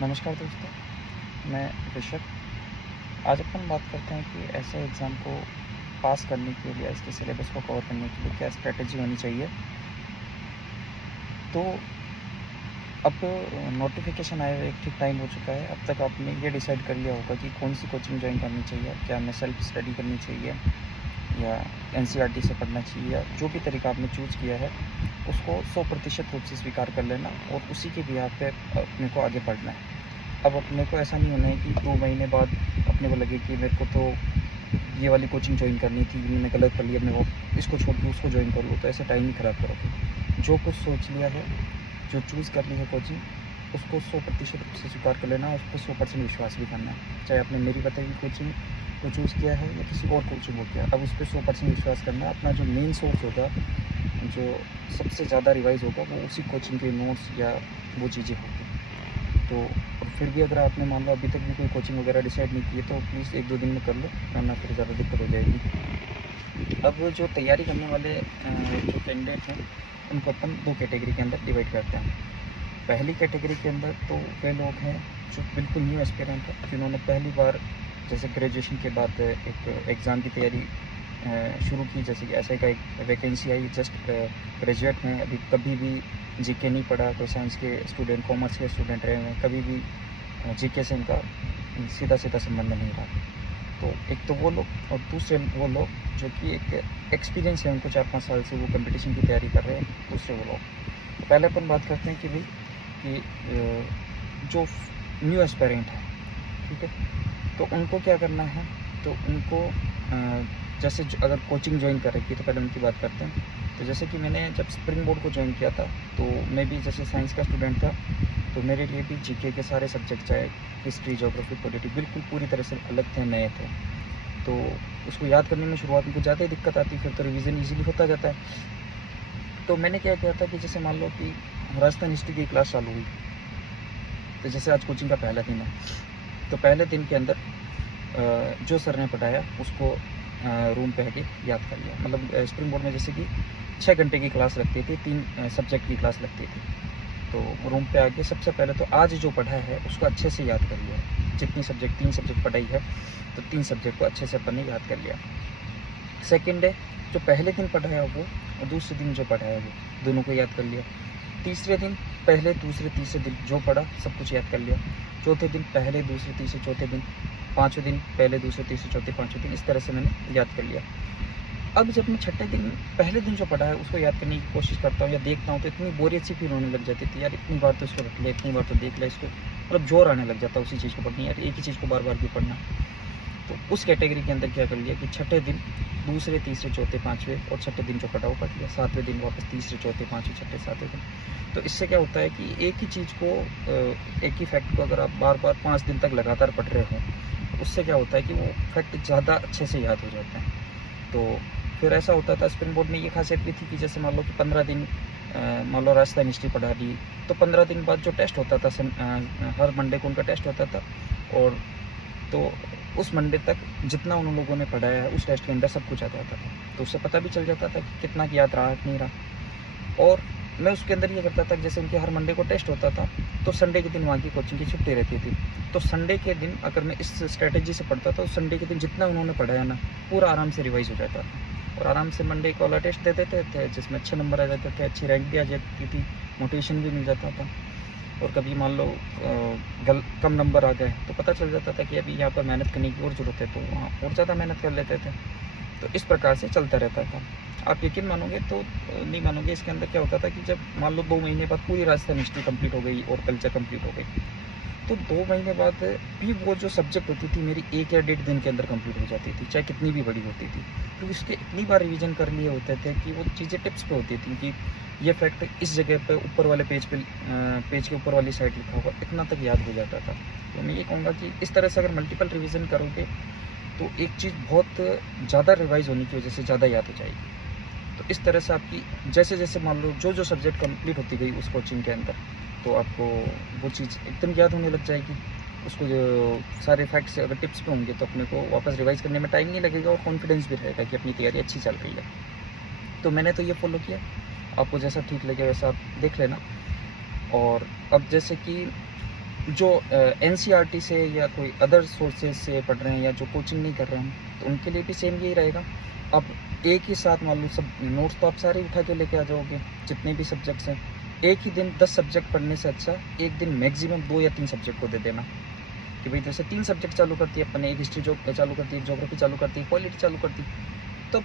नमस्कार दोस्तों, मैं ऋषभ। आज अपन बात करते हैं कि ऐसे एग्ज़ाम को पास करने के लिए, इसके सिलेबस को कवर करने के लिए क्या स्ट्रैटेजी होनी चाहिए। तो अब नोटिफिकेशन आए हुए एक ठीक टाइम हो चुका है। अब तक आपने ये डिसाइड कर लिया होगा कि कौन सी कोचिंग ज्वाइन करनी चाहिए। क्या हमें सेल्फ स्टडी करनी चाहिए या एनसीईआरटी से पढ़ना चाहिए, या जो भी तरीका आपने चूज़ किया है उसको 100% रूप से स्वीकार कर लेना और उसी के बिहाफ पे अपने को आगे बढ़ना है। अब अपने को ऐसा नहीं होना है कि 2 महीने बाद अपने को लगे कि मेरे को तो ये वाली कोचिंग ज्वाइन करनी थी, मैंने गलत कर लिया, मैं वो इसको छोड़ के उसको ज्वाइन कर लूँ, तो ऐसे टाइम ही ख़राब करोगे। जो कुछ सोच लिया है, जो चूज़ कर ली है कोचिंग, उसको 100% रूप से स्वीकार कर लेना, उस पर 100% विश्वास भी करना है। चाहे आपने मेरी बताई हुई कोचिंग को चूज़ किया है या किसी और कोचिंग को किया, अब उस पर 100% विश्वास करना है। अपना जो मेन सोर्स होगा, जो सबसे ज़्यादा रिवाइज़ होगा, वो उसी कोचिंग के नोट्स या वो चीज़ें होगी। तो और फिर भी अगर आपने मान लो अभी तक भी कोई कोचिंग वगैरह डिसाइड नहीं की है, तो प्लीज़ 1-2 दिन में कर लो, वरना फिर ज़्यादा दिक्कत हो जाएगी। अब जो तैयारी करने वाले जो कैंडिडेट हैं, उनको अपन 2 कैटेगरी के अंदर डिवाइड करते हैं। पहली कैटेगरी के अंदर तो वे लोग हैं जो बिल्कुल न्यू एस्पिरेंट हैं, जिन्होंने पहली बार जैसे ग्रेजुएशन के बाद एक एग्ज़ाम की तैयारी शुरू की। जैसे कि एसआई का एक वैकेंसी आई, जस्ट ग्रेजुएट हैं, अभी कभी भी जीके नहीं पढ़ा, कोई साइंस के स्टूडेंट, कॉमर्स के स्टूडेंट रहे हैं, कभी भी जीके से इनका सीधा सीधा संबंध नहीं रहा। तो एक तो वो लोग, और दूसरे वो लोग जो कि एक एक्सपीरियंस है उनको, 4-5 साल से वो कंपटीशन की तैयारी कर रहे हैं, दूसरे वो लोग। तो पहले अपन बात करते हैं कि भाई कि जो न्यू एस्पायरेंट है, ठीक है, तो उनको क्या करना है। तो उनको जैसे अगर कोचिंग ज्वाइन कर रखी है, तो पहले उनकी बात करते हैं। तो जैसे कि मैंने जब स्प्रिंग बोर्ड को ज्वाइन किया था, तो मैं भी जैसे साइंस का स्टूडेंट था, तो मेरे लिए भी जीके के सारे सब्जेक्ट, चाहे हिस्ट्री, ज्योग्राफी, पॉलिटी, बिल्कुल पूरी तरह से अलग थे, नए थे। तो उसको याद करने में शुरुआत में कुछ ज़्यादा ही दिक्कत आती, फिर तो रिवीजन ईजिली होता जाता है। तो मैंने क्या किया था कि जैसे मान लो कि राजस्थान हिस्ट्री की क्लास चालू हुई, तो जैसे आज कोचिंग का पहला दिन है, तो पहले दिन के अंदर जो सर ने पढ़ाया उसको रूम पे आके याद कर लिया। मतलब स्प्रिंग बोर्ड में जैसे कि 6 घंटे की क्लास लगती थी, 3 सब्जेक्ट की क्लास लगती थी। तो रूम पे आके सबसे पहले तो आज जो पढ़ा है उसको अच्छे से याद कर लिया। जितनी सब्जेक्ट 3 सब्जेक्ट पढ़ाई है, तो 3 सब्जेक्ट को अच्छे से अपन ने याद कर लिया। सेकेंड डे जो पहले दिन पढ़ाया वो, और दूसरे दिन जो पढ़ाया वो, दोनों को याद कर लिया। तीसरे दिन पहले, दूसरे, तीसरे दिन जो पढ़ा सब कुछ याद कर लिया। चौथे दिन पहले, दूसरे, तीसरे, चौथे दिन। पाँचवें दिन पहले, दूसरे, तीसरे, चौथे, पाँचवें दिन। इस तरह से मैंने याद कर लिया। अब जब मैं छठे दिन पहले दिन जो पढ़ा है उसको याद करने की कोशिश करता हूँ या देखता हूँ, तो इतनी बोरियत सी फील होने लग जाती थी, यार इतनी बार तो इसको रख लिया, इतनी बार तो देख लिया इसको, मतलब जोर आने लग जाता है उसी चीज़ को पढ़नी, यार एक ही चीज़ को बार बार क्यों पढ़ना। तो उस कैटेगरी के अंदर क्या कर लिया कि छठे दिन दूसरे, तीसरे, चौथे, पाँचवें, और छठे दिन जो पढ़ा वो पढ़ लिया। सातवें दिन वापस तीसरे, चौथे, पाँचवें, छठे, सातवें दिन। तो इससे क्या होता है कि एक ही चीज़ को, एक ही फैक्ट को अगर आप बार बार 5 दिन तक लगातार पढ़ रहे हो, तो उससे क्या होता है कि वो फैक्ट ज़्यादा अच्छे से याद हो जाता है। तो फिर ऐसा होता था, स्प्रिंग बोर्ड में ये खासियत भी थी कि जैसे मान लो कि 15 दिन मान लो राजस्थान हिस्ट्री पढ़ा दी, तो 15 दिन बाद जो टेस्ट होता था, हर मंडे को उनका टेस्ट होता था, और तो उस मंडे तक जितना उन लोगों ने पढ़ाया है उस टेस्ट के अंदर सब कुछ आ जाता था। तो उससे पता भी चल जाता था कि कितना याद रहा कि नहीं रहा। और मैं उसके अंदर ये करता था कि जैसे उनके हर मंडे को टेस्ट होता था, तो संडे के दिन वहाँ की कोचिंग की छुट्टी रहती थी। तो संडे के दिन अगर मैं इस स्ट्रैटेजी से पढ़ता था, तो संडे के दिन जितना उन्होंने पढ़ाया ना, पूरा आराम से रिवाइज हो जाता था, और आराम से मंडे को वाला टेस्ट दे देते थे, जिसमें अच्छे नंबर आ जाते थे, अच्छी रैंक भी आ जाती थी, मोटिवेशन भी मिल जाता था। और कभी मान लो कम नंबर आ गए, तो पता चल जाता था कि अभी यहाँ पर मेहनत करने की और ज़रूरत है, तो वहाँ और ज़्यादा मेहनत कर लेते थे। तो इस प्रकार से चलता रहता था। आप यकीन मानोगे तो नहीं मानोगे, इसके अंदर क्या होता था कि जब मान लो 2 महीने बाद पूरी राजस्थान हिस्ट्री कंप्लीट हो गई और कल्चर कंप्लीट हो गई, तो 2 महीने बाद भी वो जो सब्जेक्ट होती थी मेरी 1 या 1.5 दिन के अंदर कंप्लीट हो जाती थी, चाहे कितनी भी बड़ी होती थी। क्योंकि उसके इतनी बार रिवीजन कर लिए होते थे कि वो चीज़ें टिप्स पे होती थी कि ये फैक्ट इस जगह पे ऊपर वाले पेज पे, पेज के ऊपर वाली साइड लिखा होगा, इतना तक याद हो जाता था। तो मैं ये कहूँगा कि इस तरह से अगर मल्टीपल रिवीजन करोगे, तो एक चीज़ बहुत ज़्यादा रिवाइज़ होने की वजह से ज़्यादा याद हो जाएगी। तो इस तरह से आपकी जैसे-जैसे मान लो जो सब्जेक्ट कंप्लीट होती गई उस कोचिंग के अंदर, तो आपको वो चीज़ एकदम याद होने लग जाएगी। उसको जो सारे फैक्ट्स अगर टिप्स पे होंगे, तो अपने को वापस रिवाइज़ करने में टाइम नहीं लगेगा, और कॉन्फिडेंस भी रहेगा कि अपनी तैयारी अच्छी चल रही है। तो मैंने तो ये फ़ॉलो किया, आपको जैसा ठीक लगे वैसा आप देख लेना। और अब जैसे कि जो एनसीईआरटी से या कोई अदर सोर्सेज से पढ़ रहे हैं या जो कोचिंग नहीं कर रहे हैं, तो उनके लिए भी सेम यही रहेगा। अब एक ही साथ मान लो सब नोट्स तो आप सारे उठा के लेके आ जाओगे, जितने भी सब्जेक्ट्स हैं। एक ही दिन 10 सब्जेक्ट पढ़ने से अच्छा एक दिन मैक्सिमम 2 या 3 सब्जेक्ट को दे देना, कि भाई जैसे 3 सब्जेक्ट चालू करती है अपने, एक हिस्ट्री जो चालू करती है, ज्योग्राफी चालू करती है, पॉलिटी चालू करती है, तो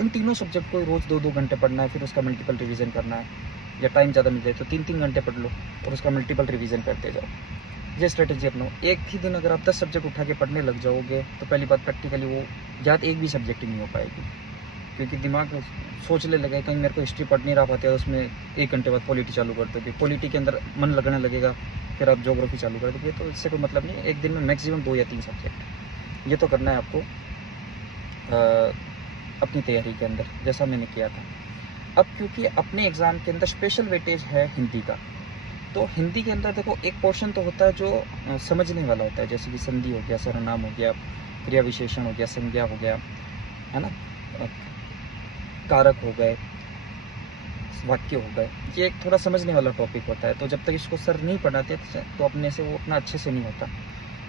इन तीनों सब्जेक्ट को रोज़ 2-2 घंटे पढ़ना है, फिर उसका मल्टीपल रिवीजन करना है। या टाइम ज़्यादा मिल जाए तो 3-3 घंटे पढ़ लो और उसका मल्टीपल रिवीजन करते जाओ। ये स्ट्रेटेजी अपनाओ। एक ही दिन अगर आप 10 सब्जेक्ट उठा के पढ़ने लग जाओगे तो पहली बात प्रैक्टिकली वो याद एक भी सब्जेक्ट ही नहीं हो पाएगी, क्योंकि दिमाग सोचने लगेगा कहीं मेरे को हिस्ट्री पढ़ नहीं रहा पाते है, उसमें 1 घंटे बाद पॉलिटी चालू कर दोगे, पॉलिटी के अंदर मन लगने लगेगा, फिर आप ज्योग्राफी चालू कर दोगे, तो इससे कोई मतलब नहीं है। एक दिन में मैक्सिमम 2 या 3 सब्जेक्ट ये तो करना है आपको अपनी तैयारी के अंदर, जैसा मैंने किया था। अब क्योंकि अपने एग्ज़ाम के अंदर स्पेशल वेटेज है हिंदी का, तो हिंदी के अंदर देखो एक पोर्शन तो होता है जो समझने वाला होता है, जैसे कि संधि हो गया, सर्वनाम हो गया, क्रिया विशेषण हो गया, संज्ञा हो गया, है ना, कारक हो गए, वाक्य हो गए, ये एक थोड़ा समझने वाला टॉपिक होता है। तो जब तक इसको सर नहीं पढ़ाते तो अपने से वो उतना अच्छे से नहीं होता।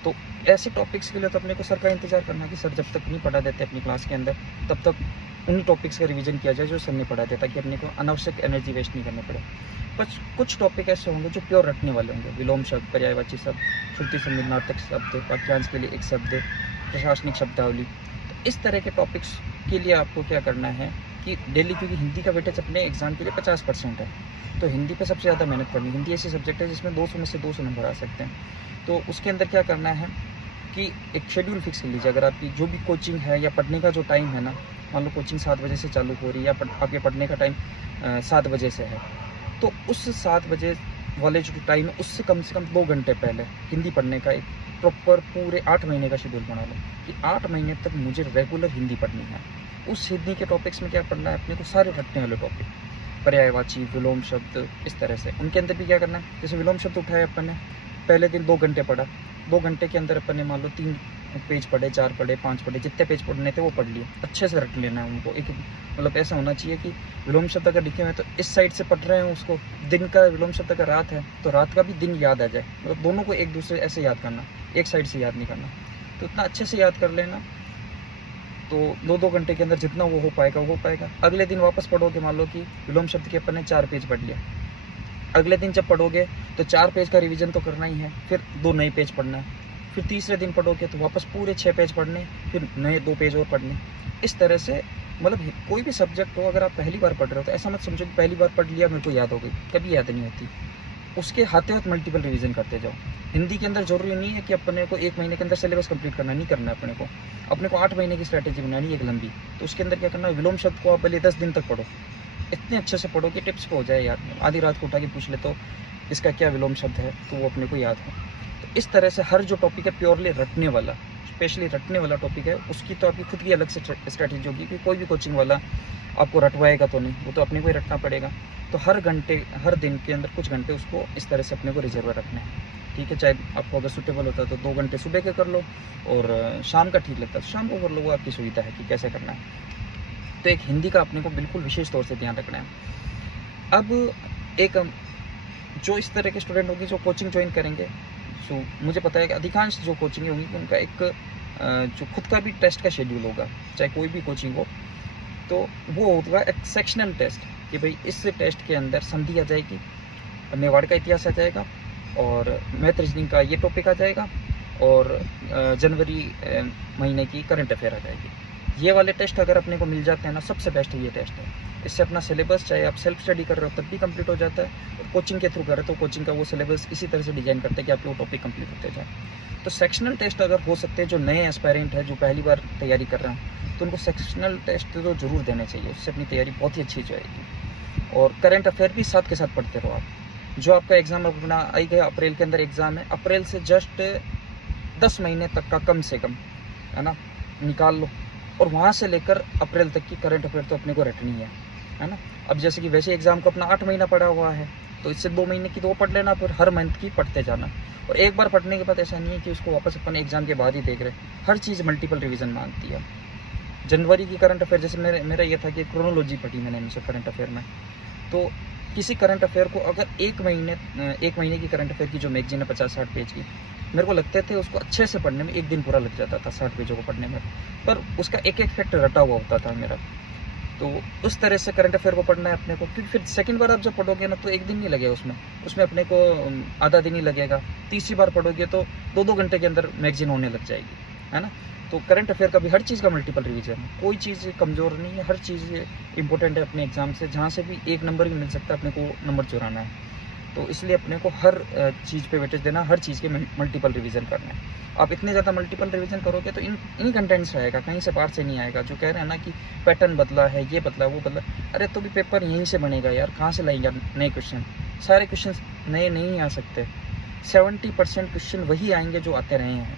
तो ऐसे टॉपिक्स के लिए तो अपने को सर का इंतज़ार करना कि सर जब तक नहीं पढ़ा देते अपनी क्लास के अंदर, तब तक उन्हीं टॉपिक्स का रिवीजन किया जाए जो सर नहीं पढ़ाते, ताकि अपने को अनावश्यक एनर्जी वेस्ट नहीं करनी पड़े। बस कुछ टॉपिक ऐसे होंगे जो प्योर रटने वाले होंगे, विलोम शब्द, पर्यायवाची शब्द, श्रुति संबंधार्थक शब्द, वाक्यांश के लिए एक शब्द, प्रशासनिक शब्दावली। तो इस तरह के टॉपिक्स के लिए आपको क्या करना है कि डेली, क्योंकि हिंदी का वेटेज अपने एग्जाम के लिए 50% है, तो हिंदी पे सबसे ज़्यादा मेहनत करनी। हिंदी ऐसी सब्जेक्ट है जिसमें 200 में से 200 नंबर आ सकते हैं। तो उसके अंदर क्या करना है कि एक शेड्यूल फिक्स कर लीजिए। अगर आपकी जो भी कोचिंग है या पढ़ने का जो टाइम है ना, मान लो कोचिंग 7 बजे से चालू हो रही है, या आपके पढ़ने का टाइम 7 बजे से है, तो उस 7 बजे वाले जो टाइम है उससे कम से कम 2 घंटे पहले हिंदी पढ़ने का एक प्रॉपर पूरे 8 महीने का शेड्यूल बना लो, कि 8 महीने तक मुझे रेगुलर हिंदी पढ़नी है। उस हिंदी के टॉपिक्स में क्या पढ़ना है अपने को, सारे रटने वाले टॉपिक, पर्यायवाची, विलोम शब्द, इस तरह से। उनके अंदर भी क्या करना है, जैसे विलोम शब्द उठाए अपन ने, पहले दिन 2 घंटे पढ़ा, 2 घंटे के अंदर अपन ने मान लो 3 पेज पढ़े, 4 पढ़े, 5 पढ़े, जितने पेज पढ़ने थे वो पढ़ लिए। अच्छे से रट लेना है उनको। एक मतलब ऐसा होना चाहिए कि विलोम शब्द अगर लिखे हुए हैं तो इस साइड से पढ़ रहे हैं उसको, दिन का विलोम शब्द अगर रात है तो रात का भी दिन याद आ जाए, मतलब दोनों को एक दूसरे ऐसे याद करना, एक साइड से याद नहीं करना। तो इतना अच्छे से याद कर लेना, तो 2-2 घंटे के अंदर जितना वो हो पाएगा वो हो पाएगा। अगले दिन वापस पढ़ोगे, मान लो कि विलोम शब्द के अपन ने 4 पेज पढ़ लिया, अगले दिन जब पढ़ोगे तो 4 पेज का रिवीजन तो करना ही है, फिर 2 नए पेज पढ़ना है, फिर तीसरे दिन पढ़ोगे तो वापस पूरे 6 पेज पढ़ने, फिर नए 2 पेज और पढ़ने। इस तरह से मतलब कोई भी सब्जेक्ट हो, अगर आप पहली बार पढ़ रहे हो तो ऐसा मत समझो कि पहली बार पढ़ लिया मेरे को याद हो गई, कभी याद नहीं होती। उसके हाथे हाथ मल्टीपल रिवीजन करते जाओ। हिंदी के अंदर जरूरी नहीं है कि अपने को 1 महीने के अंदर सिलेबस कंप्लीट करना, नहीं करना है अपने को 8 महीने की स्ट्रैटेजी बनानी है एक लंबी। तो उसके अंदर क्या करना है, विलोम शब्द को आप पहले 10 दिन तक पढ़ो, इतने अच्छे से पढ़ो कि टिप्स को हो जाए याद। आधी रात को उठा के पूछ ले तो इसका क्या विलोम शब्द है, तो वो अपने को याद हो। तो इस तरह से हर जो टॉपिक है प्योरली रटने वाला, स्पेशली रटने वाला टॉपिक है, उसकी तो आपकी खुद की अलग से स्ट्रैटेजी होगी कि कोई भी कोचिंग वाला आपको रटवाएगा तो नहीं, वो तो अपने को ही रटना पड़ेगा। तो हर दिन के अंदर कुछ घंटे उसको इस तरह से अपने को रिजर्व रखना है, ठीक है। चाहे आपको अगर सूटेबल होता है तो 2 घंटे सुबह के कर लो, और शाम का ठीक लगता है तो शाम को कर लो, वो आपकी सुविधा है कि कैसे करना है। तो एक हिंदी का अपने को बिल्कुल विशेष तौर से ध्यान रखना है। अब एक जो इस तरह के स्टूडेंट होंगे जो कोचिंग ज्वाइन करेंगे, सो मुझे पता है कि अधिकांश जो कोचिंग होंगी उनका एक जो खुद का भी टेस्ट का शेड्यूल होगा, चाहे कोई भी कोचिंग हो, तो वो होगा एक सेक्शनल टेस्ट, कि भाई इस टेस्ट के अंदर संधि आ जाएगी, मेवाड़ का इतिहास आ जाएगा, और मैथ रीजनिंग का ये टॉपिक आ जाएगा, और जनवरी महीने की करंट अफेयर आ जाएगी। ये वाले टेस्ट अगर अपने को मिल जाते हैं ना, सबसे बेस्ट ये टेस्ट है। इससे अपना सिलेबस, चाहे आप सेल्फ स्टडी कर रहे हो तब भी कंप्लीट हो जाता है, और कोचिंग के थ्रू कर रहे हो तो कोचिंग का वो सिलेबस इसी तरह से डिजाइन करते हैं कि आपके वो टॉपिक कंप्लीट होते जाए। तो सेक्शनल टेस्ट अगर हो सकते हैं, जो नए एस्पायरेंट है जो पहली बार तैयारी कर रहे हैं, तो उनको सेक्शनल टेस्ट तो जरूर देने चाहिए, उससे अपनी तैयारी बहुत ही अच्छी जाएगी। और करंट अफेयर भी साथ के साथ पढ़ते रहो आप। जो आपका एग्ज़ाम अपना आई गया अप्रैल के अंदर एग्ज़ाम है, अप्रैल से जस्ट 10 महीने तक का कम से कम, है ना, निकाल लो, और वहाँ से लेकर अप्रैल तक की करंट अफेयर तो अपने को रटनी है ना। अब जैसे कि वैसे एग्ज़ाम को अपना 8 महीना पढ़ा हुआ है, तो इससे 2 महीने की तो वो पढ़ लेना, फिर हर मंथ की पढ़ते जाना। और एक बार पढ़ने के बाद ऐसा नहीं है कि उसको वापस अपन एग्ज़ाम के बाद ही देख रहे, हर चीज़ मल्टीपल रिवीजन मांगती है। जनवरी की करंट अफेयर, जैसे मेरा ये था कि क्रोनोलॉजी पढ़ी मैंने हमेशा करंट अफेयर में, तो किसी करंट अफेयर को अगर एक महीने की करंट अफेयर की जो मैगजीन है 50-60 पेज की, मेरे को लगते थे उसको अच्छे से पढ़ने में 1 दिन पूरा लग जाता था 60 पेजों को पढ़ने में, पर उसका एक फैक्ट रटा हुआ होता था मेरा। तो उस तरह से करंट अफेयर को पढ़ना है अपने को, क्योंकि फिर सेकंड बार आप जब पढ़ोगे ना तो 1 दिन नहीं लगेगा उसमें अपने को आधा दिन ही लगेगा। तीसरी बार पढ़ोगे तो 2-2 घंटे के अंदर मैगजीन होने लग जाएगी, है ना। तो करंट अफेयर का भी हर चीज़ का मल्टीपल रिवीजन है, कोई चीज़ कमज़ोर नहीं है, हर चीज़ इंपॉर्टेंट है अपने एग्जाम से। जहाँ से भी 1 नंबर भी मिल सकता है अपने को नंबर चुराना है, तो इसलिए अपने को हर चीज़ पे वेटेज देना, हर चीज़ के मल्टीपल रिवीजन करना है। आप इतने ज़्यादा मल्टीपल रिवीजन करोगे तो इन्हीं कंटेंट्स रहेगा, कहीं से बाहर से नहीं आएगा। जो कह रहे हैं ना कि पैटर्न बदला है, ये बदला वो बदला, अरे तो भी पेपर यहीं से बनेगा यार, कहाँ से लाएंगे नए क्वेश्चन? सारे क्वेश्चन नए नहीं आ सकते। 70% क्वेश्चन वही आएंगे जो आते रहे हैं,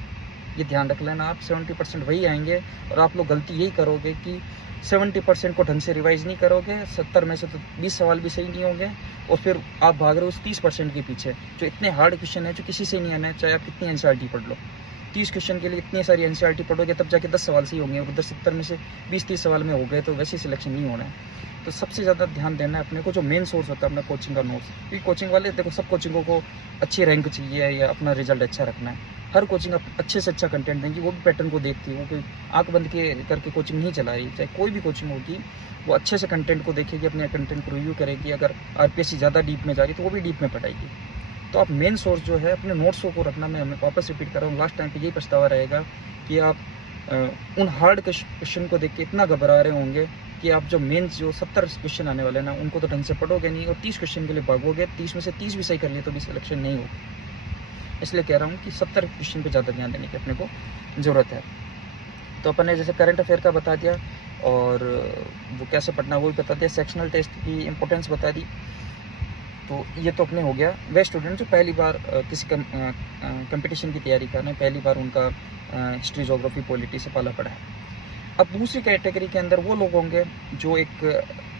ये ध्यान रख लेना आप। 70% वही आएंगे, और आप लोग गलती यही करोगे कि 70% को ढंग से रिवाइज नहीं करोगे। 70 में से तो 20 सवाल भी सही नहीं होंगे, और फिर आप भाग रहे हो उस 30% के पीछे जो इतने हार्ड क्वेश्चन है, जो किसी से नहीं आना है, चाहे आप कितनी एनसीईआरटी पढ़ लो। 30 क्वेश्चन के लिए इतनी सारी एनसीईआरटी पढ़ोगे तब जाके 10 सवाल सही होंगे, और 70 में से 20-30 सवाल में हो गए तो वैसे सिलेक्शन नहीं होना है। तो सबसे ज़्यादा ध्यान देना है अपने को जो मेन सोर्स होता है अपना कोचिंग का नोट्स। क्योंकि कोचिंग वाले देखो, सब कोचिंगों को अच्छी रैंक चाहिए या अपना रिजल्ट अच्छा रखना है। हर कोचिंग अच्छे से अच्छा कंटेंट देंगी, वो भी पैटर्न को देखती है, वो कोई आंख बंद के करके कोचिंग नहीं चला रही। चाहे कोई भी कोचिंग होगी, वो अच्छे से कंटेंट को देखेगी, अपने कंटेंट को रिव्यू करेगी। अगर आरपीएससी ज़्यादा डीप में जा रही है तो वो भी डीप में पढ़ाएगी। तो आप मेन सोर्स जो है अपने नोट्सों को रखना। मैं वापस रिपीट कर रहा हूँ, लास्ट टाइम पे यही पछतावा रहेगा कि आप उन हार्ड क्वेश्चन को देख के इतना घबरा रहे होंगे कि आप जो मेन जो 70 क्वेश्चन आने वाले ना उनको तो ढंग से पढ़ोगे नहीं, और 30 क्वेश्चन के लिए भागोगे। 30 में से 30 भी सही कर लिए तो भी सिलेक्शन नहीं होगा। इसलिए कह रहा हूँ कि 70 क्वेश्चन पे ज़्यादा ध्यान देने की अपने को ज़रूरत है। तो अपन ने जैसे करंट अफेयर का बता दिया, और वो कैसे पढ़ना वो भी बता दिया, सेक्शनल टेस्ट की इंपॉर्टेंस बता दी। तो ये तो अपने हो गया वे स्टूडेंट जो पहली बार किसी कंपटीशन की तैयारी कर रहे हैं, पहली बार उनका हिस्ट्री, ज्योग्राफी, पॉलिटी से पाला पड़ा है। अब दूसरी कैटेगरी के अंदर वो लोग होंगे जो एक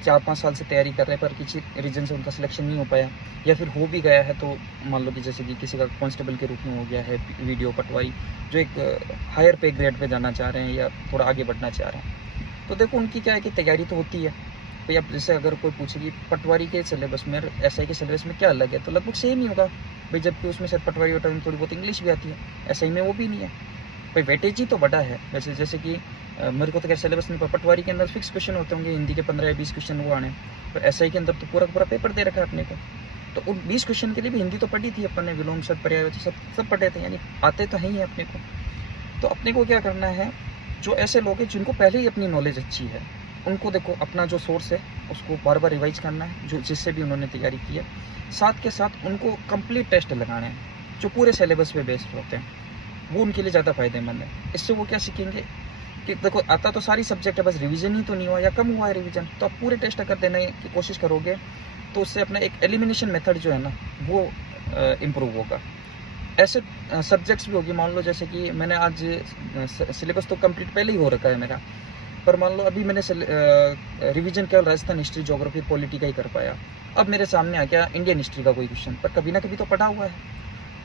4-5 साल से तैयारी कर रहे हैं, पर किसी रीजन से उनका सिलेक्शन नहीं हो पाया, या फिर हो भी गया है तो मान लो कि जैसे कि किसी का कांस्टेबल के रूप में हो गया है, वीडियो पटवारी, जो एक हायर पे ग्रेड पे जाना चाह रहे हैं या थोड़ा आगे बढ़ना चाह रहे हैं। तो देखो उनकी क्या है कि तैयारी तो होती है भाई। अब जैसे अगर कोई पूछे कि पटवारी के सिलेबस में एसआई के सिलेबस में क्या अलग है, तो लगभग सेम ही होगा भाई, जबकि उसमें शायद पटवारी वटवारी में थोड़ी बहुत इंग्लिश भी आती है, एसआई में वो भी नहीं है भाई। वेटेज ही तो बड़ा है। जैसे कि मेरे को तो क्या सिलेबस नहीं, पटवारी के अंदर फिक्स क्वेश्चन होते होंगे, हिंदी के 15 या 20 क्वेश्चन वो आने, पर एसआई के अंदर तो पूरा पूरा पेपर दे रखा है अपने को। तो उन 20 क्वेश्चन के लिए भी हिंदी तो पढ़ी थी अपन ने, विलोम शब्द, पर्यायवाची सब पढ़े थे, यानी आते तो हैं ही अपने को। तो अपने को क्या करना है, जो ऐसे लोग हैं जिनको पहले ही अपनी नॉलेज अच्छी है, उनको देखो अपना जो सोर्स है उसको बार बार रिवाइज करना है, जो जिससे भी उन्होंने तैयारी की है। साथ के साथ उनको कंप्लीट टेस्ट लगाने हैं जो पूरे सिलेबस पे बेस्ड होते हैं, वो उनके लिए ज़्यादा फायदेमंद है। इससे वो क्या सीखेंगे कि देखो आता तो सारी सब्जेक्ट है, बस रिवीजन ही तो नहीं हुआ या कम हुआ है रिवीजन। तो आप पूरे टेस्ट अगर देने की कोशिश करोगे तो उससे अपना एक एलिमिनेशन मेथड जो है ना वो इम्प्रूव होगा। ऐसे सब्जेक्ट्स भी होगी, मान लो जैसे कि मैंने आज सिलेबस तो कंप्लीट पहले ही हो रखा है मेरा, पर मान लो अभी मैंने रिवीजन केवल राजस्थान हिस्ट्री, ज्योग्राफी, पॉलिटी का ही कर पाया। अब मेरे सामने आ गया इंडियन हिस्ट्री का कोई क्वेश्चन, पर कभी ना कभी तो पढ़ा हुआ है।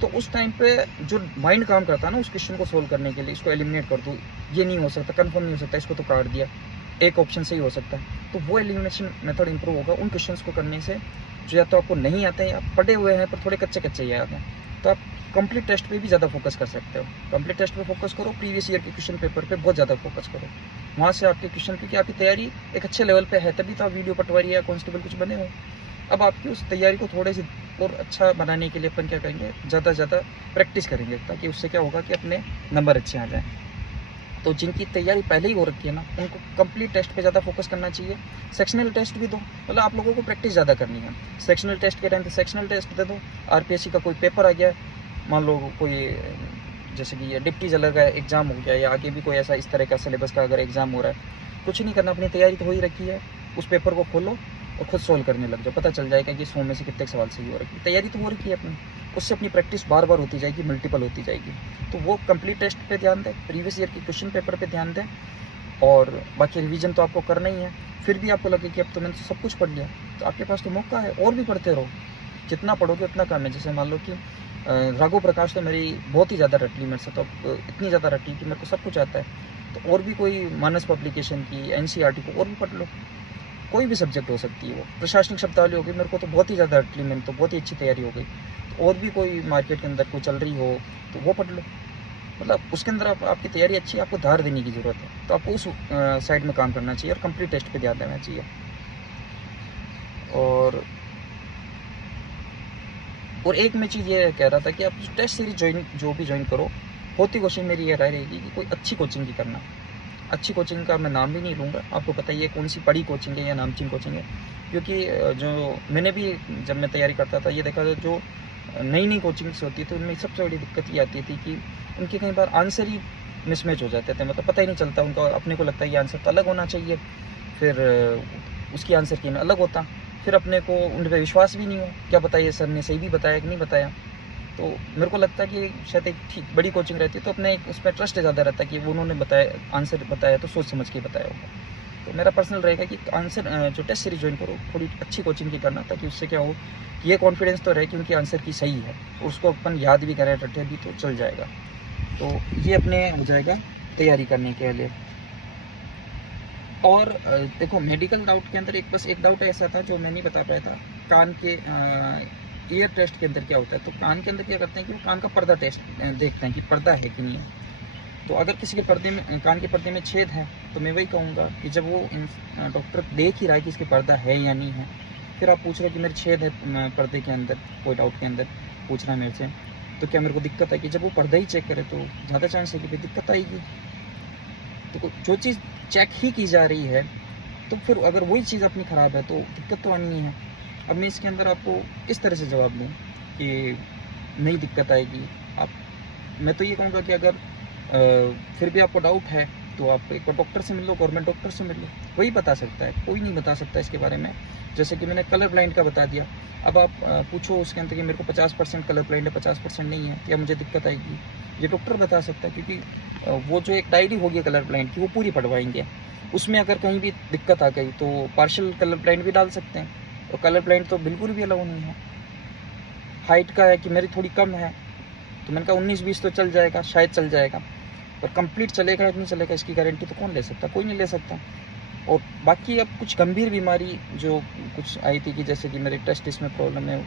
तो उस टाइम पे जो माइंड काम करता है ना उस क्वेश्चन को सोल्व करने के लिए, इसको एलिमिनेट कर दूँ, ये नहीं हो सकता, कंफर्म नहीं हो सकता, इसको तो काट दिया, एक ऑप्शन से ही हो सकता है। तो वो एलिमिनेशन मेथड इंप्रूव होगा उन क्वेश्चंस को करने से जो या तो आपको नहीं आते हैं या पढ़े हुए हैं पर थोड़े कच्चे कच्चे याद हैं। तो आप कंप्लीट टेस्ट पे भी ज़्यादा फोकस कर सकते हो। कंप्लीट टेस्ट पे फोकस करो, प्रीवियस ईयर के क्वेश्चन पेपर पे बहुत ज़्यादा फोकस करो। वहाँ से आपके क्वेश्चन, क्योंकि आपकी तैयारी एक अच्छे लेवल पे है, तभी तो आप वीडियो पटवारी या कांस्टेबल कुछ बने हो। अब आपकी उस तैयारी को थोड़े से और अच्छा बनाने के लिए अपन क्या करेंगे, ज़्यादा ज़्यादा प्रैक्टिस करेंगे, ताकि उससे क्या होगा कि अपने नंबर अच्छे आ जाएँ। तो जिनकी तैयारी पहले ही हो रखी है ना, उनको कंप्लीट टेस्ट पे ज़्यादा फोकस करना चाहिए। सेक्शनल टेस्ट भी दो, मतलब आप लोगों को प्रैक्टिस ज़्यादा करनी है। सेक्शनल टेस्ट के टाइम पे सेक्शनल टेस्ट दे दो। आरपीएससी का कोई पेपर आ गया, मान लो कोई जैसे कि ये डिप्टी जेलर का एग्ज़ाम हो गया, या आगे भी कोई ऐसा इस तरह का सिलेबस का अगर एग्ज़ाम हो रहा है, कुछ नहीं करना, अपनी तैयारी तो हो ही रखी है, उस पेपर को खोलो और खुद सोल्व करने लग जाओ। पता चल जाएगा कि 100 में से कितने सवाल सही हो रही है। तैयारी तो हो रखी है अपनी, उससे अपनी प्रैक्टिस बार बार होती जाएगी, मल्टीपल होती जाएगी। तो वो कंप्लीट टेस्ट पे ध्यान दें, प्रीवियस ईयर के क्वेश्चन पेपर पे ध्यान दें, और बाकी रिवीजन तो आपको करना ही है। फिर भी आपको लगे कि अब तो मैंने सब कुछ पढ़ लिया, तो आपके पास तो मौका है, और भी पढ़ते रहो। जितना पढ़ोगे उतना कम है। जैसे मान लो कि राघव प्रकाश तो मेरी बहुत ही ज़्यादा रट ली मेरे से, तो इतनी ज़्यादा रटी कि मेरे को सब कुछ आता है। तो और भी कोई मानस पब्लिकेशन की, एनसीईआरटी को और भी पढ़ लो। कोई भी सब्जेक्ट हो सकती है, वो प्रशासनिक शब्दावली हो गई, मेरे को तो बहुत ही ज़्यादा अटली, मैंने तो बहुत ही अच्छी तैयारी हो गई। तो और भी कोई मार्केट के अंदर कोई चल रही हो तो वो पढ़ लो, मतलब उसके अंदर आपकी तैयारी अच्छी है, आपको धार देने की ज़रूरत है, तो आपको उस साइड में काम करना चाहिए और कंप्लीट टेस्ट पे ध्यान देना चाहिए। और एक मैं चीज़ ये कह रहा था कि आप टेस्ट सीरीज जो भी ज्वाइन करो, होती कोशिश मेरी ये राय रहेगी कि कोई अच्छी कोचिंग की करना। अच्छी कोचिंग का मैं नाम भी नहीं लूँगा, आपको पता ही है कौन सी बड़ी कोचिंग है या नामचीन कोचिंग है, क्योंकि जो मैंने भी जब मैं तैयारी करता था ये देखा था, जो नई कोचिंग्स होती थी उनमें सबसे बड़ी दिक्कत ये आती थी कि उनके कई बार आंसर ही मिसमैच हो जाते थे, मतलब पता ही नहीं चलता उनका, अपने को लगता है ये आंसर तो अलग होना चाहिए, फिर उसकी आंसर की में अलग होता, फिर अपने को उन पर विश्वास भी नहीं हो, क्या पता ये सर ने सही भी बताया कि नहीं बताया। तो मेरे को लगता है कि शायद एक ठीक बड़ी कोचिंग रहती है तो अपने उस पर ट्रस्ट ज़्यादा रहता है कि वो उन्होंने बताया, आंसर बताया तो सोच समझ के बताया होगा। तो मेरा पर्सनल रहेगा कि आंसर जो टेस्ट सीरीज ज्वाइन करो थोड़ी अच्छी कोचिंग की करना, ताकि उससे क्या हो कि ये कॉन्फिडेंस तो रहे कि उनकी आंसर की सही है, और उसको अपन याद भी करें, रटे भी तो चल जाएगा। तो ये अपने हो जाएगा तैयारी करने के लिए। और देखो मेडिकल डाउट के अंदर एक डाउट ऐसा था जो मैं नहीं बता पाया था, कान के ईयर टेस्ट के अंदर क्या होता है। तो कान के अंदर क्या करते हैं कि वो कान का पर्दा टेस्ट देखते हैं कि पर्दा है कि नहीं है। तो अगर किसी के पर्दे में, कान के पर्दे में छेद है, तो मैं वही कहूँगा कि जब वो डॉक्टर देख ही रहा है कि इसके पर्दा है या नहीं है, फिर आप पूछ रहे कि मेरे छेद है पर्दे के अंदर, कोई डाउट के अंदर पूछ रहा है मेरे से, तो क्या मेरे को दिक्कत है, कि जब वो पर्दा ही चेक करे तो ज़्यादा चांस है कि भाई दिक्कत आएगी। तो जो चीज़ चेक ही की जा रही है, तो फिर अगर वही चीज़ अपनी ख़राब है तो दिक्कत तो आनी ही है। अब मैं इसके अंदर आपको इस तरह से जवाब दूँ कि नहीं दिक्कत आएगी। मैं तो ये कहूँगा कि अगर फिर भी आपको डाउट है तो आप एक बार डॉक्टर से मिल लो, गवर्नमेंट डॉक्टर से मिल लो, वही बता सकता है, कोई नहीं बता सकता इसके बारे में। जैसे कि मैंने कलर ब्लाइंड का बता दिया, अब आप पूछो उसके अंदर कि मेरे को 50% कलर ब्लाइंड है, 50% नहीं है, या मुझे दिक्कत आएगी, ये डॉक्टर बता सकता है, क्योंकि वो जो एक डायरी होगी कलर ब्लाइंड की वो पूरी पढ़वाएंगे। उसमें अगर कहीं भी दिक्कत आ गई तो पार्शियल कलर ब्लाइंड भी डाल सकते हैं, और कलर ब्लाइंड तो बिल्कुल भी अलाउ नहीं है। हाइट का है कि मेरी थोड़ी कम है, तो मैंने कहा 19-20 तो चल जाएगा, शायद चल जाएगा, पर कंप्लीट चलेगा या नहीं चलेगा इसकी गारंटी तो कौन ले सकता, कोई नहीं ले सकता। और बाकी अब कुछ गंभीर बीमारी जो कुछ आई थी कि जैसे कि मेरे टेस्टिस में प्रॉब्लम है,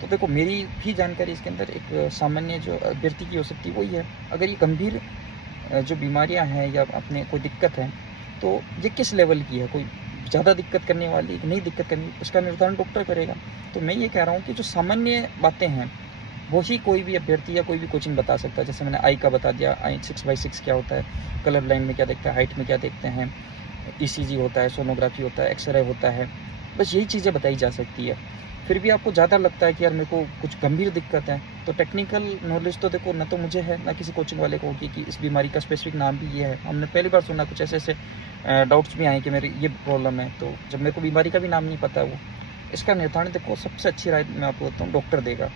तो देखो मेरी भी जानकारी इसके अंदर एक सामान्य जो व्यक्ति की हो सकती है वही है। अगर ये गंभीर जो बीमारियां हैं या अपने कोई दिक्कत है, तो ये किस लेवल की है, कोई ज़्यादा दिक्कत करने वाली नहीं दिक्कत करनी, उसका निर्धारण डॉक्टर करेगा। तो मैं ये कह रहा हूँ कि जो सामान्य बातें हैं वही कोई भी अभ्यर्थी या कोई भी कोचिंग बता सकता है। जैसे मैंने आई का बता दिया, आई 6/6 क्या होता है, कलर ब्लाइंड में क्या देखते हैं, हाइट में क्या देखते हैं, ईसीजी होता है, सोनोग्राफी होता है, एक्सरे होता है, बस यही चीज़ें बताई जा सकती है। फिर भी आपको ज़्यादा लगता है कि यार मेरे को कुछ गंभीर दिक्कत है, तो टेक्निकल नॉलेज तो देखो ना तो मुझे है ना किसी कोचिंग वाले को होगी कि इस बीमारी का स्पेसिफिक नाम भी ये है। हमने पहली बार सुना, कुछ ऐसे डाउट्स भी आए कि मेरे ये प्रॉब्लम है, तो जब मेरे को बीमारी का भी नाम नहीं पता है वो, इसका निर्धारण देखो सबसे अच्छी राय मैं आपको बताता हूँ डॉक्टर देगा।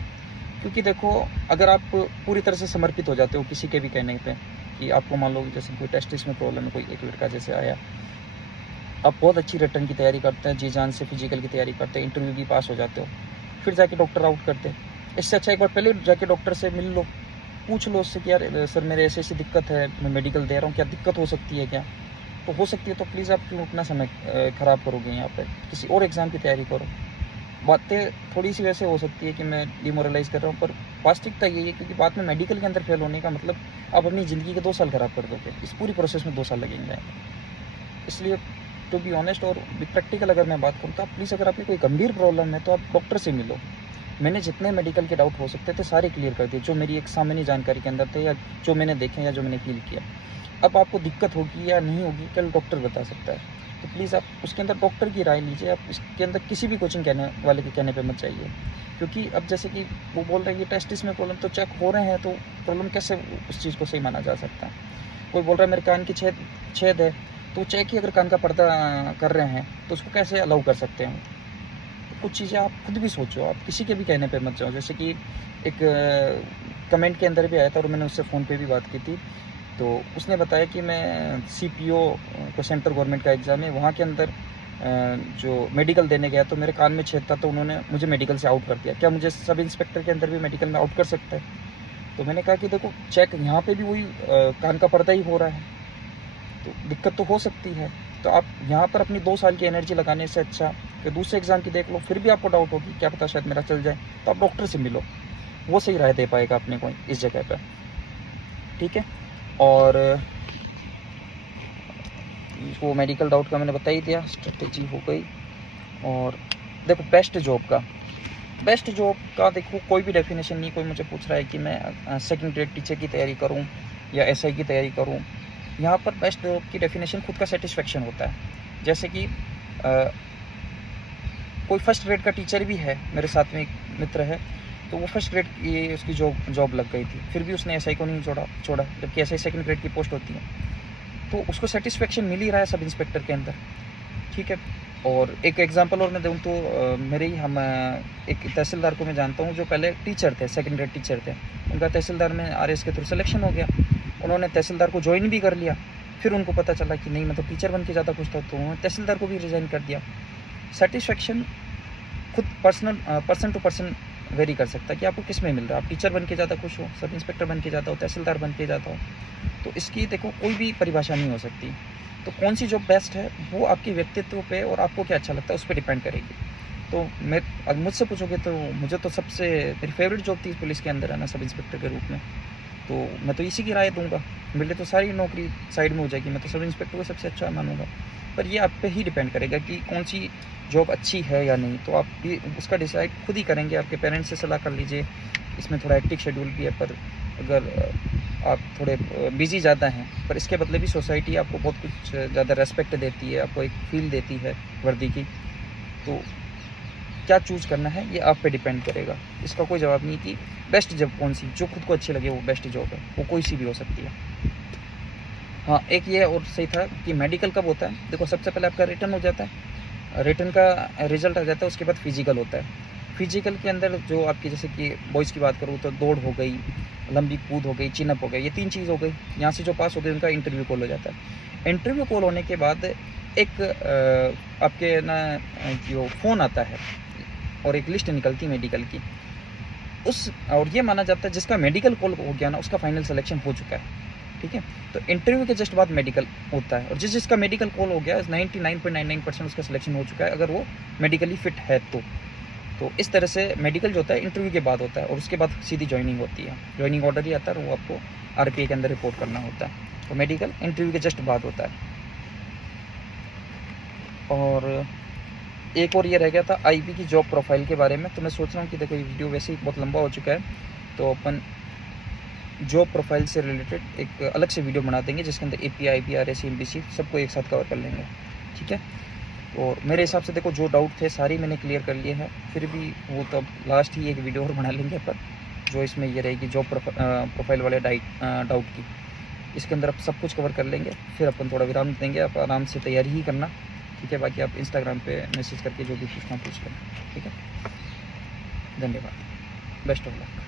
क्योंकि देखो अगर आप पूरी तरह से समर्पित हो जाते हो किसी के भी कहने पे, कि आपको मान लो जैसे कोई टेस्टिस में प्रॉब्लम है, कोई एक लड़का जैसे आया, आप बहुत अच्छी रिटर्न की तैयारी करते हैं, जी जान से फिजिकल की तैयारी करते हैं, इंटरव्यू भी पास हो जाते हो, फिर जाके डॉक्टर आउट करते हैं। इससे अच्छा एक बार पहले जाके डॉक्टर से मिल लो, पूछ लो उससे कि यार सर मेरे ऐसी दिक्कत है, मैं मेडिकल दे रहा हूँ, क्या दिक्कत हो सकती है क्या? तो हो सकती है तो प्लीज़ आप क्यों अपना समय ख़राब करोगे यहाँ पर, किसी और एग्ज़ाम की तैयारी करो। बातें थोड़ी सी वैसे हो सकती है कि मैं डिमोरलाइज़ कर रहा हूँ, पर वास्तविकता यही है, क्योंकि बाद में मेडिकल के अंदर फेल होने का मतलब आप अपनी ज़िंदगी के 2 साल ख़राब कर दोगे, इस पूरी प्रोसेस में 2 साल लगेंगे। इसलिए टू बी ऑनेस्ट और प्रैक्टिकल अगर मैं बात करूँ तो आप प्लीज़, अगर आपकी कोई गंभीर प्रॉब्लम है तो आप डॉक्टर से मिलो। मैंने जितने मेडिकल के डाउट हो सकते थे सारे क्लियर कर दिए, जो मेरी एक सामान्य जानकारी के अंदर थे, या जो मैंने देखे या जो मैंने फील किया। अब आपको दिक्कत होगी या नहीं होगी कल डॉक्टर बता सकता है, तो प्लीज़ आप उसके अंदर डॉक्टर की राय लीजिए। आप इसके अंदर किसी भी कोचिंग कहने वाले के कहने पे मत जाइए, क्योंकि अब जैसे कि वो बोल रहे हैं कि टेस्टिस में प्रॉब्लम तो चेक हो रहे हैं, तो प्रॉब्लम कैसे उस चीज़ को सही माना जा सकता है। कोई बोल रहा है मेरे कान की छेद है, तो चेक ही अगर कान का पर्दा कर रहे हैं तो उसको कैसे अलाउ कर सकते हैं। तो कुछ चीज़ें आप खुद भी सोचो, आप किसी के भी कहने पे मत जाओ। जैसे कि एक कमेंट के अंदर भी आया था और मैंने उससे फ़ोन पे भी बात की थी, तो उसने बताया कि मैं सीपीओ को, सेंट्रल गवर्नमेंट का एग्ज़ाम है, वहाँ के अंदर जो मेडिकल देने गया तो मेरे कान में छेद था, तो उन्होंने मुझे मेडिकल से आउट कर दिया। क्या मुझे सब इंस्पेक्टर के अंदर भी मेडिकल में आउट कर सकता है? तो मैंने कहा कि देखो चेक यहाँ पे भी वही कान का पर्दा ही हो रहा है, तो दिक्कत तो हो सकती है। तो आप यहाँ पर अपनी 2 साल की एनर्जी लगाने से अच्छा कि दूसरे एग्ज़ाम की देख लो, फिर भी आपको डाउट होगी क्या पता शायद मेरा चल जाए, तो आप डॉक्टर से मिलो, वो सही राय दे पाएगा अपने को इस जगह पर, ठीक है। और वो मेडिकल डाउट का मैंने बता ही दिया, स्ट्रेटेजी हो गई। और देखो बेस्ट जॉब का देखो कोई भी डेफिनेशन नहीं। कोई मुझे पूछ रहा है कि मैं सेकंड ग्रेड टीचर की तैयारी करूं या एसआई की तैयारी करूं, यहाँ पर बेस्ट जॉब की डेफिनेशन खुद का सेटिस्फेक्शन होता है। जैसे कि कोई फर्स्ट ग्रेड का टीचर भी है, मेरे साथ में एक मित्र है, तो वो फर्स्ट ग्रेड की उसकी जॉब लग गई थी, फिर भी उसने एसआई को नहीं छोड़ा, जबकि एसआई सेकंड ग्रेड की पोस्ट होती है, तो उसको सेटिस्फेक्शन मिल ही रहा है सब इंस्पेक्टर के अंदर, ठीक है। और एक एग्जांपल और मैं दूँ तो मेरे ही हम एक तहसीलदार को मैं जानता हूँ जो पहले टीचर थे, सेकंड ग्रेड टीचर थे, उनका तहसीलदार में आरएस के थ्रू सिलेक्शन हो गया, उन्होंने तहसीलदार को ज्वाइन भी कर लिया, फिर उनको पता चला कि नहीं मैं तो टीचर बन के ज़्यादा खुश था, तो उन्होंने तहसीलदार को भी रिज़ाइन कर दिया। सेटिस्फेक्शन खुद पर्सन टू पर्सन वेरी कर सकता है कि आपको किस में मिल रहा है। आप टीचर बन के ज़्यादा खुश हो, सब इंस्पेक्टर बन के ज़्यादा हो, तहसीलदार बन के ज़्यादा हो, तो इसकी देखो कोई भी परिभाषा नहीं हो सकती। तो कौन सी जॉब बेस्ट है वो आपके व्यक्तित्व पे और आपको क्या अच्छा लगता है उस पर डिपेंड करेगी। तो मैं अगर मुझसे पूछोगे तो मुझे तो सबसे मेरी फेवरेट जॉब थी पुलिस के अंदर है ना, सब इंस्पेक्टर के रूप में, तो मैं तो इसी की राय दूंगा। मेरे तो सारी नौकरी साइड में हो जाएगी, मैं तो सब इंस्पेक्टर को सबसे अच्छा मानूंगा। पर ये आप पे ही डिपेंड करेगा कि कौन सी जॉब अच्छी है या नहीं, तो आप भी उसका डिसाइड खुद ही करेंगे। आपके पेरेंट्स से सलाह कर लीजिए, इसमें थोड़ा हेक्टिक शेड्यूल भी है, पर अगर आप थोड़े बिजी ज़्यादा हैं, पर इसके बदले भी सोसाइटी आपको बहुत कुछ ज़्यादा रेस्पेक्ट देती है, आपको एक फील देती है वर्दी की। तो क्या चूज़ करना है ये आप पे डिपेंड करेगा। इसका कोई जवाब नहीं कि बेस्ट जॉब कौन सी, जो खुद को अच्छी लगे वो बेस्ट जॉब है, वो कोई सी भी हो सकती है। हाँ, एक ये और सही था कि मेडिकल कब होता है। देखो सबसे पहले आपका रिटर्न हो जाता है, रिटर्न का रिजल्ट आ जाता है, उसके बाद फिजिकल होता है। फिजिकल के अंदर जो आपकी जैसे कि बॉयज़ की बात करूँ तो दौड़ हो गई, लंबी कूद हो गई, चिनअप हो गई, ये 3 चीज़ हो गई। यहाँ से जो पास हो गए उनका इंटरव्यू कॉल हो जाता है। इंटरव्यू कॉल होने के बाद एक आपके ना जो फ़ोन आता है और एक लिस्ट निकलती है मेडिकल की, उस और ये माना जाता है जिसका मेडिकल कॉल हो गया ना उसका फाइनल सिलेक्शन हो चुका है, ठीक है। तो इंटरव्यू के जस्ट बाद मेडिकल होता है, और जिसका मेडिकल कॉल हो गया 99.99% उसका सिलेक्शन हो चुका है, अगर वो मेडिकली फिट है तो इस तरह से मेडिकल जो होता है इंटरव्यू के बाद होता है, और उसके बाद सीधी ज्वाइनिंग होती है। ज्वाइनिंग ऑर्डर ही आता है, वो आपको आरपीए के अंदर रिपोर्ट करना होता है। तो मेडिकल इंटरव्यू के जस्ट बाद होता है। और एक और ये रह गया था आईबी की जॉब प्रोफाइल के बारे में। तो मैं सोच रहा हूँ कि देखो ये वीडियो वैसे ही बहुत लंबा हो चुका है, तो अपन जॉब प्रोफाइल से रिलेटेड एक अलग से वीडियो बना देंगे जिसके अंदर एपी, आईबी, आरएसी, एमबीसी सबको एक साथ कवर कर लेंगे, ठीक है। और मेरे हिसाब से देखो जो डाउट थे सारी मैंने क्लियर कर लिए हैं, फिर भी वो तो लास्ट ही एक वीडियो और बना लेंगे पर जो इसमें ये रहेगी जॉब प्रोफाइल वाले डाउट की, इसके अंदर आप सब कुछ कवर कर लेंगे। फिर अपन थोड़ा विराम देंगे, आप आराम से तैयारी ही करना, ठीक है। बाकी आप इंस्टाग्राम पे मैसेज करके जो भी पूछना पूछ लें, ठीक है। धन्यवाद, बेस्ट ऑफ लक।